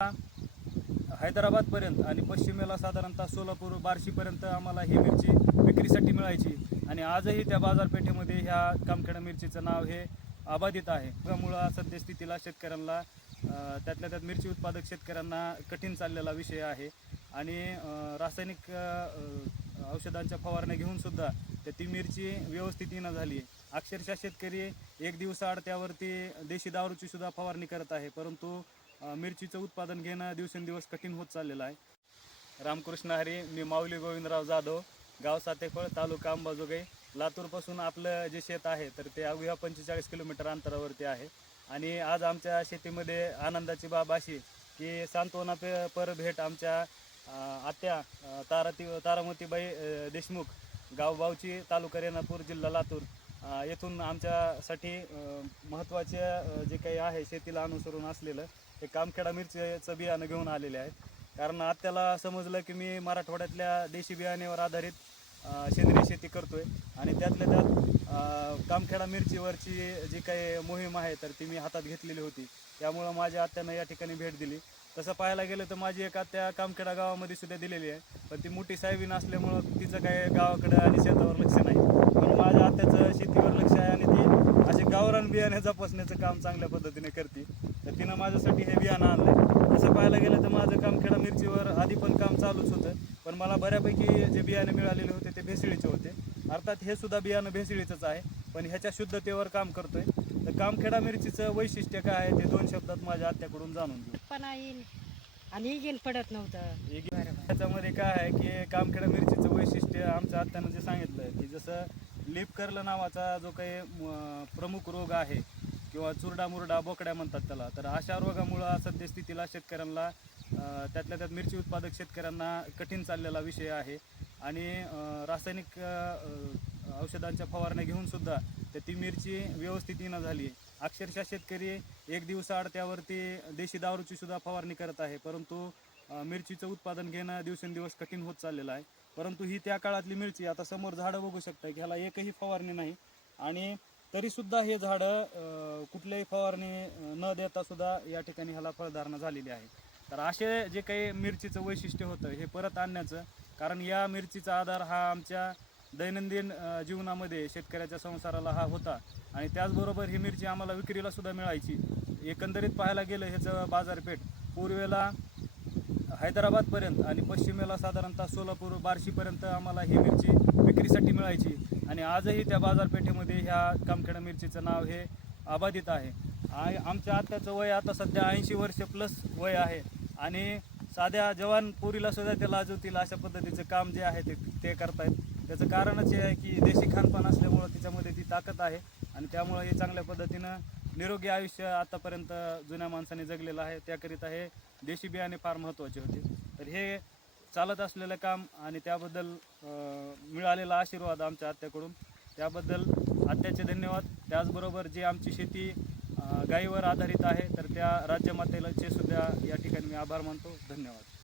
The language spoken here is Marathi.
हैदराबादपर्यंत आणि पश्चिमेला साधारणतः सोलापूर बार्शीपर्यंत आम्हाला ही मिरची विक्रीसाठी मिळायची आणि आजही त्या बाजारपेठेमध्ये ह्या कामखेडा मिरचीचं नाव हे अबाधित आहे. त्यामुळं सद्यस्थितीला शेतकऱ्यांना त्यातल्या त्यात मिरची उत्पादक शेतकऱ्यांना कठीण चाललेला विषय आहे आणि रासायनिक औषधांच्या फवारण्या घेऊनसुद्धा ती मिरची व्यवस्थित न झाली. अक्षरशः शेतकरी एक दिवसाआड त्यावरती देशी दारूची सुद्धा फवारणी करत आहे, परंतु मिरचीचं उत्पादन घेणं दिवसेंदिवस कठीण होत चाललेलं आहे. रामकृष्ण हरी, मी माऊली गोविंदराव जाधव, गाव सातेफळ, तालुका अंबाजोगाई, लातूरपासून आपलं जे शेत आहे तर ते अवघ्या 45 किलोमीटर अंतरावरती आहे. आणि आज आमच्या शेतीमध्ये आनंदाची बाब अशी की सांत्वनापर भेट आमच्या आत्या तारामतीबाई देशमुख, गाव बावची, तालुका रेणापूर, जिल्हा लातूर येथून आमच्यासाठी महत्त्वाचे जे काही आहे शेतीला अनुसरून असलेलं हे कामखेडा मिरचीचं बियाणं घेऊन आलेले आहेत. कारण आत्याला समजलं की मी मराठवाड्यातल्या देशी बियाण्यावर आधारित सेंद्रिय शेती करतोय आणि त्यातल्या त्यात कामखेडा मिरचीवरची जी काही मोहीम आहे तर ती मी हातात घेतलेली होती. त्यामुळं माझ्या आत्यानं या ठिकाणी भेट दिली. तसं पाहायला गेलं तर माझी एक आत्या कामखेडा गावामध्ये सुद्धा दिलेली आहे, पण ती मोठी साहेबीन असल्यामुळं तिचं काही गावाकडं आणि शेतावर लक्ष नाही. पण माझ्या आत्याचं शेतीवर लक्ष आहे आणि ती असे गावरान बियाणे जपसण्याचं काम चांगल्या पद्धतीने करते. तर तिनं माझ्यासाठी हे बियाणं आणलं. तसं पाहायला गेलं तर माझं कामखेडा मिरचीवर आधी पण काम चालूच होतं, पण मला बऱ्यापैकी जे बियाणे मिळालेले होते ते भेसळीचे होते. अर्थात हे सुद्धा बियाणं भेसळीचंच आहे, पण ह्याच्या शुद्धतेवर काम करतोय. तर कामखेडा मिरचीचं वैशिष्ट्य काय आहे ते 2 शब्दात माझ्या आत्याकडून जाणून घेऊ. पण येईल आणि इगेन पडत नव्हतं. त्याच्यामध्ये काय आहे की कामखेडा मिरचीचं वैशिष्ट्य आमच्या आत्यानं जे सांगितलं की जसं लीफ कर्ल नावाचा जो काही प्रमुख रोग आहे किंवा चुरडा मुरडा बोकड्या म्हणतात त्याला, तर अशा रोगामुळं सद्यस्थितीला शेतकऱ्यांना त्यातल्या त्यात मिरची उत्पादक शेतकऱ्यांना कठीण चाललेला विषय आहे आणि रासायनिक औषधांच्या फवारण्या घेऊनसुद्धा ती मिरची व्यवस्थित न झाली. अक्षरशः शेतकरी एक दिवसाआड त्यावरती देशी दारूची सुद्धा फवारणी करत आहे, परंतु मिरचीचं उत्पादन घेणं दिवसेंदिवस कठीण होत चाललेलं आहे. परंतु ही त्या काळातली मिरची, आता समोर झाडं बघू शकता की ह्याला एकही फवारणी नाही आणि तरीसुद्धा हे झाडं कुठल्याही फवारणी न देता सुद्धा या ठिकाणी ह्याला फळधारणा झालेली आहे. तर असे जे काही मिरचीचं वैशिष्ट्य होतं हे परत आणण्याचं, कारण या मिरचीचा आधार हा आमच्या दैनंदिन जीवनामध्ये शेतकऱ्याच्या संसाराला हा होता आणि त्याचबरोबर ही मिरची आम्हाला विक्रीला सुद्धा मिळायची. एकंदरीत पाहायला गेलं ह्याचं बाजारपेठ पूर्वेला हैदराबादपर्यंत आणि पश्चिमेला साधारणतः सोलापूर बार्शीपर्यंत आम्हाला ही मिरची विक्रीसाठी मिळायची आणि आजही त्या बाजारपेठेमध्ये ह्या कामखेडा मिरचीचं नाव हे अबाधित आहे. आमच्या आत्याचं वय आता सध्या 80 वर्ष प्लस वय आहे आणि साध्या जवान पोरीला सुद्धा ते लाजवतील अशा पद्धतीचं काम जे आहे ते करतायत. त्याचं कारणच हे आहे की देशी खानपान असल्यामुळं तिच्यामध्ये ती ताकद आहे आणि त्यामुळं हे चांगल्या पद्धतीनं निरोगी आयुष्य आतापर्यंत जुन्या माणसाने जगलेलं आहे. त्याकरिता हे देशी बियाणे फार महत्त्वाचे होते. तर हे चालत असलेलं काम आणि त्याबद्दल मिळालेला आशीर्वाद आमच्या आत्याकडून, त्याबद्दल आत्याचे धन्यवाद. त्याचबरोबर जी आमची शेती गायीवर आधारित आहे तर त्या राज्यमातेचे सुद्धा या ठिकाणी मी आभार मानतो. धन्यवाद.